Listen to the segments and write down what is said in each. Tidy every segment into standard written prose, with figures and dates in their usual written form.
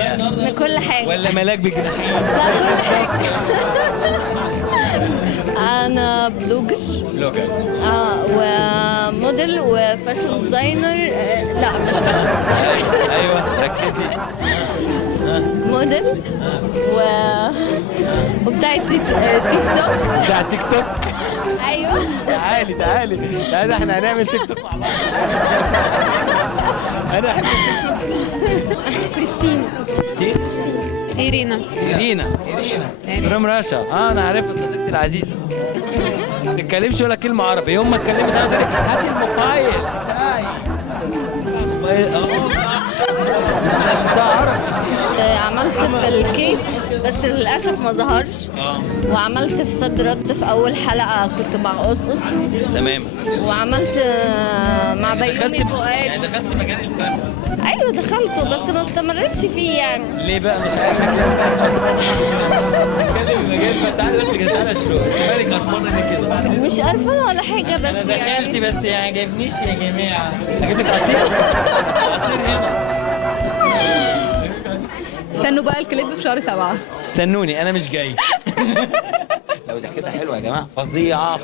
الحقيقه؟ من كل حاجة. ولا ملاك بجناحين؟ لا كل حاجة. أنا بلوجر. بلوجر. وموديل وفاشن ديزاينر. لا مش فاشن ديزاينر. ايوه ركزي. موديل وبتاع تيك توك. بتاع تيك توك. ايوه. تعالي تعالي احنا هنعمل تيك توك مع بعض. انا احب كريستين. إيرينا. ريم رشا. انا عارفها صديقتي العزيزه. ما تتكلمش ولا كلمه عربي. يوم ما اتكلمت انا تقولي هاتي الموبايل بتاعي. ده عربي. عملت في الكيك بس للاسف ما ظهرش. وعملت في صد رد في اول حلقه كنت مع قصقص. تمام. وعملت مع بيومي فؤاد. يعني دخلت مجال الفن. ايوه دخلته بس ما استمرتش فيه يعني. ليه بقى مش عاجبك؟ اتكلم المجال الفن. تعالى بس كده، تعالى شروق. انت مالك قرفانه ليه كده؟ مش قرفانه ولا حاجه بس انا دخلت يعني. بس يعني عجبنيش يا جماعه. اجيب لك عصير؟ عصير هنا. استنوا بقى الكليب في شهر 7. استنوني انا مش جاي. لو ده كده حلوه يا جماعه. فظيعه.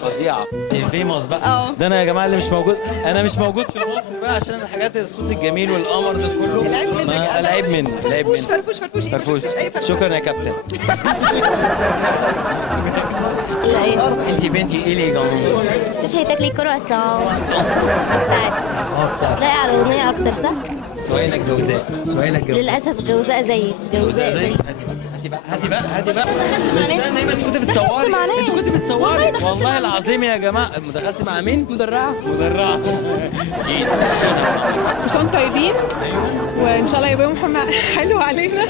فيموس بقى. ده انا يا جماعه اللي مش موجود. انا مش موجود في مصر بقى عشان الحاجات الصوت الجميل والقمر ده كله. العيب منك. العيب مني. فرفوش. شكرا يا كابتن. انتي بنتي إليجانت. بس هي تاكلي كرواسون بتاعت. بتاعت. لا على الاغنيه اكتر صح؟ سؤالك جوزاء. للاسف جوزاء زي جوزاء زي. هاتي بقى. مش استنى. انت كنت بتصوري. والله العظيم يا جماعه. دخلت مع مين؟ مدرعة. جين. كلكم طيبين وان شاء الله يبقى يوم حلو علينا.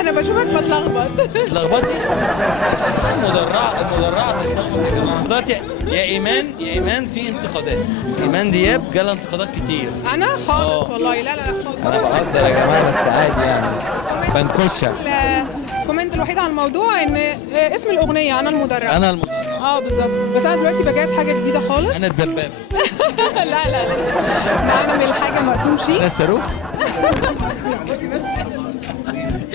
انا بشوفك بتلخبط. اتلخبطي. المدرعه تتلخبط يا جماعه. دلوقتي يا ايمان في انتقادات. ايمان دياب جالها انتقادات كتير. انا خالص والله لا خالص. انا بهزر يا جماعه بس عادي يعني. بنكشها. الكومنت الوحيد على الموضوع ان اسم الاغنيه انا المدرعه. بالظبط. بس انا دلوقتي بجهز حاجه جديده خالص. انا الدبابه. لا بعمل حاجه مقسوم شيك. انا الصاروخ.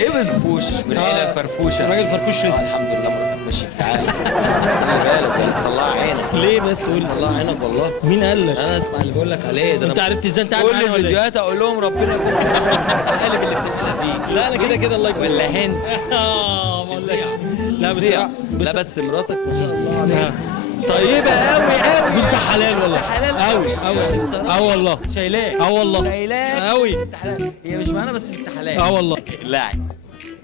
ايه بس فرفوش من العيله الفرفوشه. الراجل فرفوش لسه. الحمد لله مراتك ماشي. تعالى خلي بالك طلع عينك. ليه بس قول؟ طلع عينك والله. مين قال لك؟ انا اسمع اللي بقول لك عليه ده. انت عرفت ازاي؟ انت عارف كل الفيديوهات اقول لهم ربنا يكون قالب اللي بتعملها فيه. لا انا كده الله يكون. ولا هند. لا بصراحه. لا بس مراتك ما شاء الله عليها طيبه قوي. بنت حلال والله. قوي والله. شايلاه. والله. قوي. بنت حلال. هي مش معانا بس بنت حلال. والله. لاعب.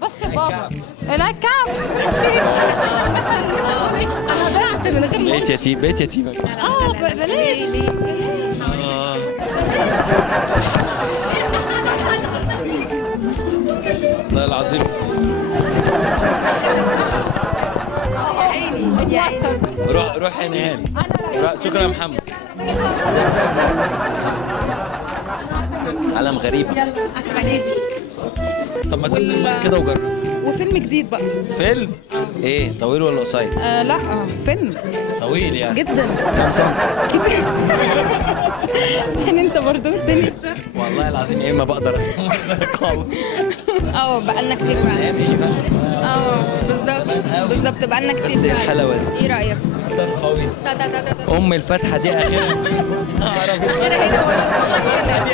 بص يا بابا العكاب شيء حسيتك مثلا بتقولي انا ضعت من غير بيت يتيم. بلاش. والله العظيم. روح يا نهال. شكرا يا محمد. علم غريب. طب ما تبدأ كده وجرب. وفيلم جديد بقى. فيلم ايه؟ طويل ولا قصير؟ لا فيلم طويل يعني جدا. كام سنتي؟ يعني انت برضو الدنيا. والله العظيم يا اما بقدر اقاوم. بقالنا كتير فعلا. ايام يجي فشل. بالظبط بقالنا كتير. بس الحلاوه دي. ايه رايك؟ فستان قوي. تا ام الفتحه دي اخرها. اخرها هنا والله هنا.